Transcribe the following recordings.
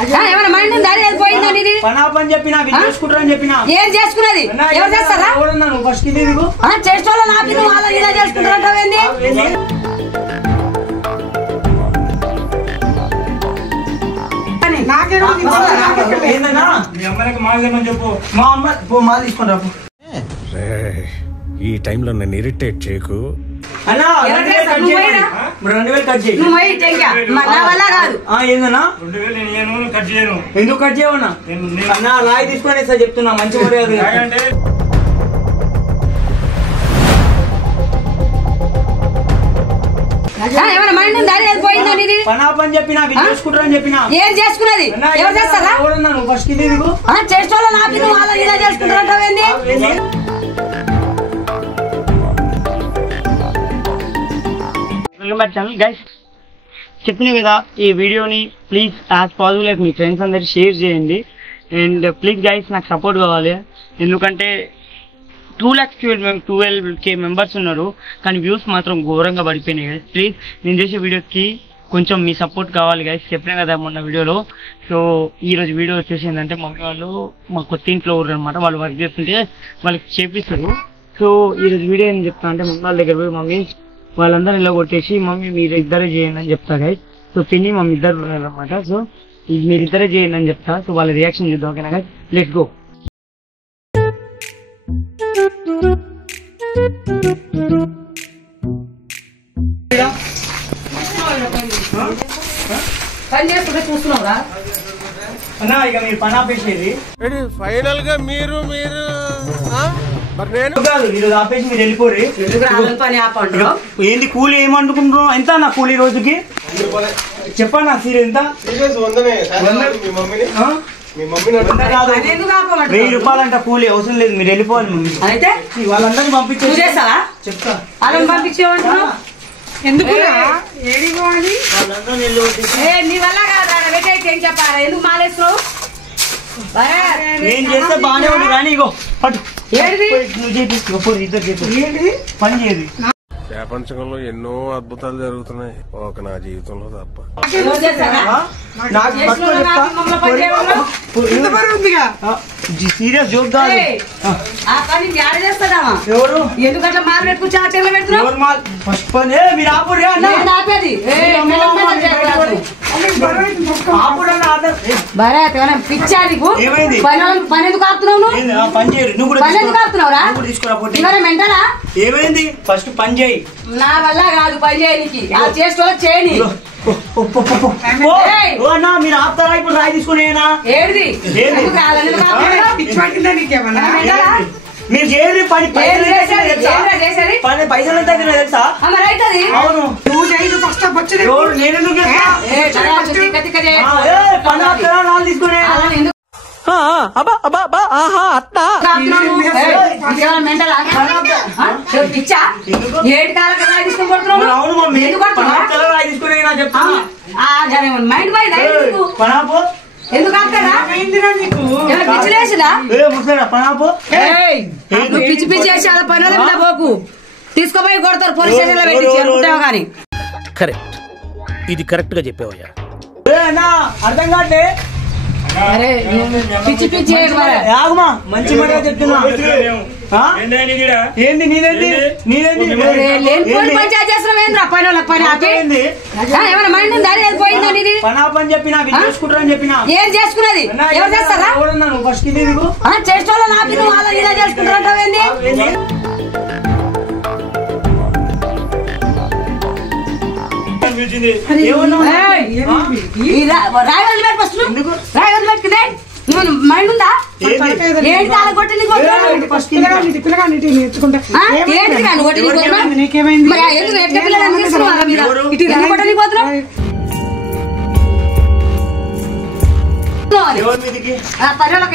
ఏమైనా మైండ్ ఉందా? పోయిందండి ఇది పని చెప్పినా చేసుకుంటారని చెప్పినా ఏం చేసుకున్నది? ఎవరు చేస్తారా? ఫస్ట్ ఇది చేసేవాళ్ళు నాపి వాళ్ళ ఇలా చేసుకుంటారంటావేంది? చెప్పు మా అమ్మ మా తీసుకుంటా. ఈ టైంలో నన్ను ఇరిటేట్ చేయకు. అన్నా 2000 కట్ చేయి. ఏందన్నా ఎందుకు కట్ చేయవన్నా? అన్నా లాయ్ తీసుకుని సార్ చెప్తున్నా మంచి మర్యాద. ఏమైనా మైండ్ ఉందా? పోయిందండి ఇది పని చెప్పినా చేసుకుంటారని చెప్పినా ఏం చేసుకున్నది? ఎవరు చేస్తారా? ఫస్ట్ ఇది చేసేవాళ్ళు నాపి వాళ్ళ ఇలా చేసుకుంటారంటావేంది? చెప్పిన కదా ఈ వీడియోని please as possible me friends అందరికి షేర్ చేయండి. అండ్ ప్లీజ్ గైస్ నాకు సపోర్ట్ కావాలి. ఎందుకంటే 212K మెంబర్స్ ఉన్నారు కానీ వ్యూస్ మాత్రం ఘోరంగా పడిపోయినాయి గైస్. ప్లీజ్ నేను చేసే వీడియోకి కొంచెం మీ సపోర్ట్ కావాలి గైస్. చెప్పినా కదా మొన్న వీడియోలో. సో ఈరోజు వీడియో వచ్చేసి ఏంటంటే మమ్మీ వాళ్ళు మా కొత్త ఇంట్లో ఊరు అనమాట. వాళ్ళు వర్క్ చేస్తుంటే వాళ్ళకి చేపిస్తారు. సో ఈరోజు వీడియో ఏం చెప్తా అంటే మమ్మీ వాళ్ళ దగ్గర పోయి మమ్మీ వాళ్ళందరూ ఇలా కొట్టేసి మమ్మీ మీరు ఇద్దరే చేయండి అని చెప్తా గైస్. సో పిన్ని మమ్మీ ఇద్దరు అనమాట. సో మీరు ఇద్దరే చేయండి అని చెప్తా. సో వాళ్ళ రియాక్షన్ చూద్దాం. ఓకేనా గైస్? Let's go. పని చేస్తుంటే చూస్తున్నావురా అన్నా ఇక మీరు పని ఆపేసేది ఫైనల్ గా మీరు కాదు. ఈరోజు ఆపేసి మీరు వెళ్ళిపోరు. పని ఆపండి. ఏంది కూలి ఏమనుకుంటున్నావు? ఎంత నా కూలి రోజుకి చెప్పండి. నా సీరియల్ ఎంత? 1000 రూపాయలంట కూలి. అవసరం లేదు మీరు వెళ్ళిపోవాలి. మమ్మీ అయితే వాళ్ళందరినీ పంపించేసి చేస్తావా? చెప్తా. వాళ్ళని పంపించేమంటున్నావు ఎందుకు? నీ వల్ల కాదు ఏం చెప్పారా? ఎందుకు మాలేస్తున్నావు? నేను చేస్తే బాగానే ఉంది కానీ ఇగో పట్టు నువ్వు చేపిస్తు ఇద్దరు చేపి పని చేయదు. ప్రపంచంలో ఎన్నో అద్భుతాలు జరుగుతున్నాయి ఒక నా జీవితంలో తప్ప. సీరియస్ జోక్ కాదు. ఎవరు ఎందుకంటే మాలు పెట్టుకుని చాచర్లో పెడుతున్నావు? ఫస్ట్ పని మీరు ఆపుడు పిచ్చా నీకు పని ఎందుకు ఆపుతున్నావు? పని చేయరు. నువ్వు పని ఎందుకు ఆపుతున్నావురా? మెంటలా? ఏమైంది? ఫస్ట్ పని చేయి. నా వల్ల కాదు పని చేయడానికి. చేస్తూ చేయని మీరు ఆపుతారా? ఇప్పుడు రాయి తీసుకునేనా? ఏది మీరు చేయరు పని. పైసలు ఎంత తెలుసా? అవును. నేను పని ఆపుతారా? నాలుగు తీసుకునే మైండ్ పోయిందా? ఎందుకు పిచ్చి పిచ్చి చేసి అలా పనుల మీద పోకు. తీసుకుపోయి కొడతారు పోలీస్ స్టేషన్ లో పెట్టి కానీ. కరెక్ట్. ఇది కరెక్ట్ గా చెప్పావయ్యా. అర్థం కాదే. పిచ్చి పిచ్చి మంచి మాట చెప్తున్నా. ఏంది నీదేంది? పంచాయతీ చేస్తున్నావేంద్రా? పని వాళ్ళకి పని ఆపేంది. ఏమైనా మైండ్ ఉందా? పోయిందండి ఇది పని చెప్పినా చేసుకుంటారని చెప్పినా ఏం చేసుకున్నది? ఎవరు చేస్తారా? ఫస్ట్ ఇది చేసేవాళ్ళు నాపి వాళ్ళ ఇలా చేసుకుంటారంటావేంది? మైండ్ ఉందా?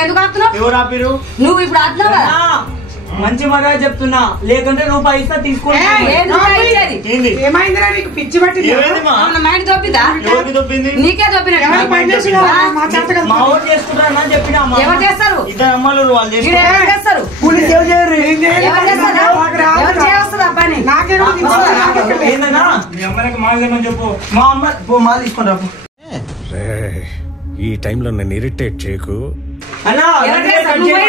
ఎందుకు ఆపుతున్నావు? నువ్వు ఇప్పుడు ఆపుతున్నావు కదా. మంచి మర్యాద చెప్తున్నా, లేకుంటే నువ్వు పైసా తీసుకోండి. పిచ్చి పట్టి నీకే దొప్పినా చెప్పినా ఎవరు చేస్తారు? ఇద్దరు అమ్మలు వాళ్ళు చేస్తారు. చెప్పు మా అమ్మ మాలు తీసుకుంటా. ఈ టైంలో నన్ను ఇరిటేట్ చేయకు. అన్నా 2000 కట్ చేయి.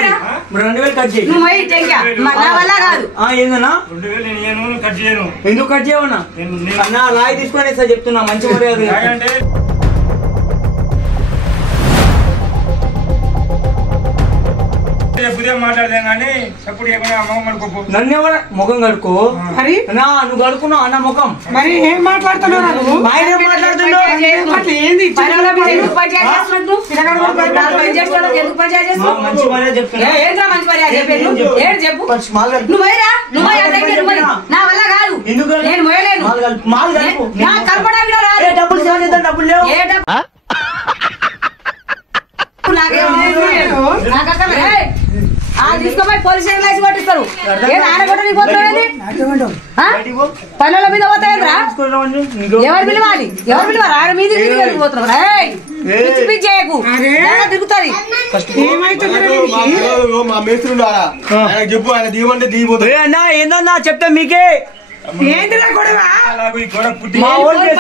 2000 కట్ చేయి. నువ్వు పోయి టెంకా నా వల్ల కాదు. ఏందన్నా 2000 నేను కట్ చేయను. ఎందుకు కట్ చేయవన్నా? అన్నా రాయి తీసుకొని సార్ చెప్తున్నా మంచి మర్యాద. మాట్లాడదాం కానీ సప్పుడు నన్ను ఎవరు ముఖం కడుకో మరి నువ్వు కడుకున్నావు అన్న ముఖం. మరి ఏం మాట్లాడుతున్నావు నువ్వు? మాట్లాడుతున్నావు ఏంది మంచి మర్యాద చెప్తున్నా. నా వల్ల కాదు. ఎందుకు నేను మొయలేను. మాల్ కలుపు. డబ్బులు డబ్బులు లేవు. తీసుకోపోయి పోలీస్ స్టేషన్ లైసెన్స్ పట్టిస్తారు. పనుల మీద పోతాయంద్రా. ఎవరు పిలవాలి? ఎవరు పిలవాలి? ఆయన మీద పోతున్నావు చేయకు తిరుగుతుంది. మా మేస్త్రుడు చెప్పు, ఆయన దిగమంటే దిగిపోతుంది. అన్నా ఏందన్నా చెప్తా మీకే.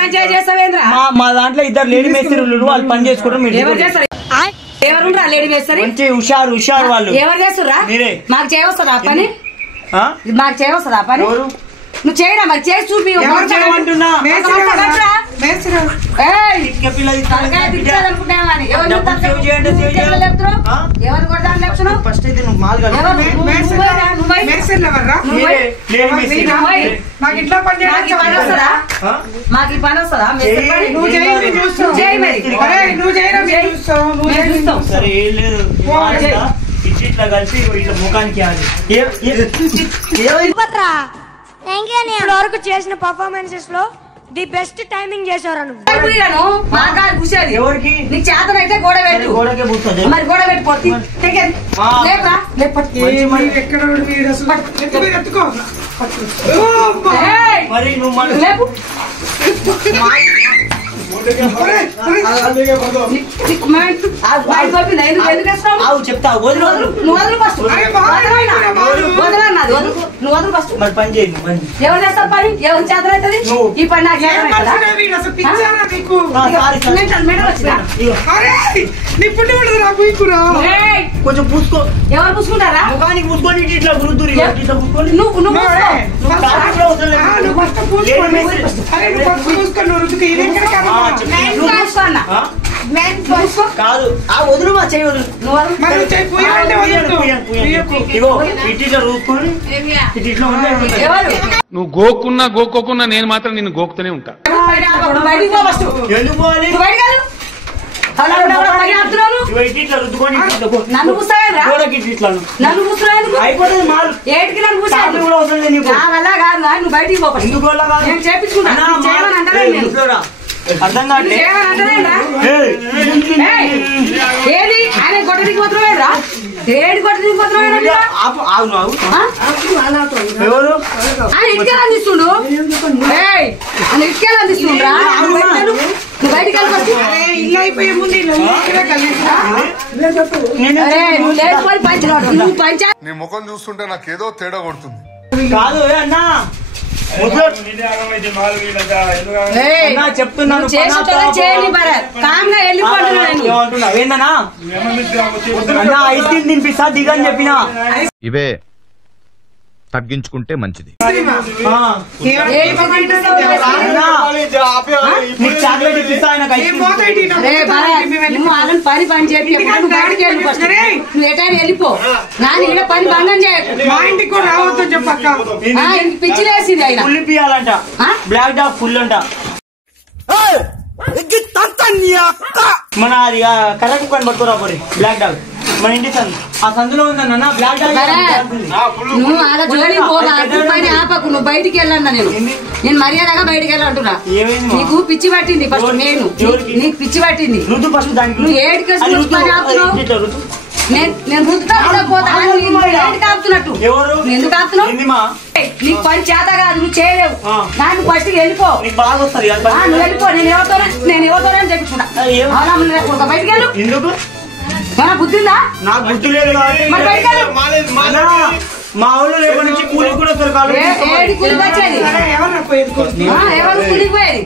పంచాయతీ చేస్తావేంద్రా? మా దాంట్లో 2 లేడీ మేస్త్రులు వాళ్ళు పని చేసుకోవడం. ఎవరు చేస్తారు? ఎవరుండ్రా లేడీ మేస్తారు? హుషారు వాళ్ళు. ఎవరు చేస్తుర్రా? మీరే. మాకు చేయవస్తుందా ఆ పని? మాకు చేయవస్తుందా ఆ పని? నువ్వు చేయరా మరి చేసి చూపి. చేయమంటున్నా ఫస్ట్ అయితే నువ్వు మాల్ నాకు ఇంట్లో పని మాకు ఈ పని వస్తుందా? నువ్వు చేయరా? సరే ఏం లేదు ఇట్లా కలిసి ఇట్లా ముఖానికి ఇప్పటి వరకు చేసిన పర్ఫార్మెన్సెస్ లో ది బెస్ట్ టైమింగ్ చేశారు. ఎవరికి నీకు చేతన అయితే గోడ పెట్టు. గోడకే పూస్తుంది. మరి గోడ పెట్టిపోతుంది. మరి నువ్వు లేపు. చెప్తా మరి పని చేయండి. ఎవరు చేస్తారు పని? ఎవరు చేతన అవుతుంది ఈ పని? నాకు కొంచెం పూసుకో. ఎవరు పూసుకుంటారా? ముఖానికి పూసుకొని ఇట్లా గురుతురు నువ్వు కాదు వదులు మా చేయి వదులు. ఇగో ఇట్లా చూసుకొని ఇట్లా ఉంటే నువ్వు గోక్కున్నా గోక్కోకున్నా నేను మాత్రం నిన్ను గోకుతూనే ఉంటా. ఎందుకు పోవాలి? నన్ను పూస్తావేరా? నన్ను పూస్తున్నావు అయిపోతుంది మాల్. ఏటికి నన్ను పూసాను కూడా అవసరం నీకు. నా వల్ల కాదు. నువ్వు బయటికి పో. ఎందుకు వల్ల కాదు? నేను చేపించుకుంటా. అర్థం కాదు. ఏది ఆయన గొడ్డలికి పోతున్నావేరా? ఏడు గొడ్డలికి పోతున్నావు? ఎవరు ఆయన ఇటుకెళ్ళి అందిస్తుండు. ఆయన ఇటుకెళ్ళి అందిస్తుండ్రా? నువ్వు బయటికి ఇల్లు అయిపోయే ముందు నువ్వు లేకపోయి పంచినాడు. నువ్వు పంచా నీ ముఖం చూస్తుంటే నాకేదో తేడా కొడుతుంది. కాదు అన్నా చెప్తున్నాను. ఏందన్నా అన్నా ఐస్ క్రీమ్ తినిపిస్తా దిగని చెప్పినా. ఇవే తగ్గించుకుంటే మంచిది. చాక్లెట్ ఇప్పిస్తా పని చెప్పి నువ్వు ఎటైనా వెళ్ళిపో. నా పని బంధం చేయకు. మా ఇంటికి కూడా రావద్దని చెప్పక్క. పిచ్చి వేసింది ఆయన. ఫుల్ ఇప్పియాలంట. బ్లాక్ డాగ్ ఫుల్ అంట. మన అది కరెక్ట్ పని పట్టుకోరా పోరి. బ్లాక్ డాగ్ మన ఇంటి సందు ఆ సందులో ఉందన్న బ్లాక్ డాగ్. నువ్వు అలా జోలికి పోగా పైన ఆపకు. నువ్వు బయటికి వెళ్ళన్నా. నేను మర్యాదగా బయటికి వెళ్ళంటున్నా. నీకు పిచ్చి పట్టింది ఫస్ట్. నీకు పిచ్చి పట్టింది. రుద్దు ఫస్ట్ దానికి. నువ్వు ఏడికి నేను ఆపుతున్నట్టు. ఎందుకు ఆపుతున్నావు? నీకు పని చేత కాదు. నువ్వు చేయలేవు. నాకు ఫస్ట్ వెళ్ళిపో. బాగా వస్తుంది. నువ్వు వెళ్ళిపో. నేను ఎవరితోనే చెప్పుకుంటా. బయటికి వెళ్ళు. ఎందుకు మన బుద్ధి ఉందా? నాకు బుద్ధి లేదు. మా ఊళ్ళో రేపటి నుంచి కూలి కూడా ఏడు కూలికి వచ్చేది. ఎవరు కూలికి పోయేది?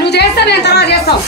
నువ్వు చేస్తావు. నేను తర్వాత చేస్తావు.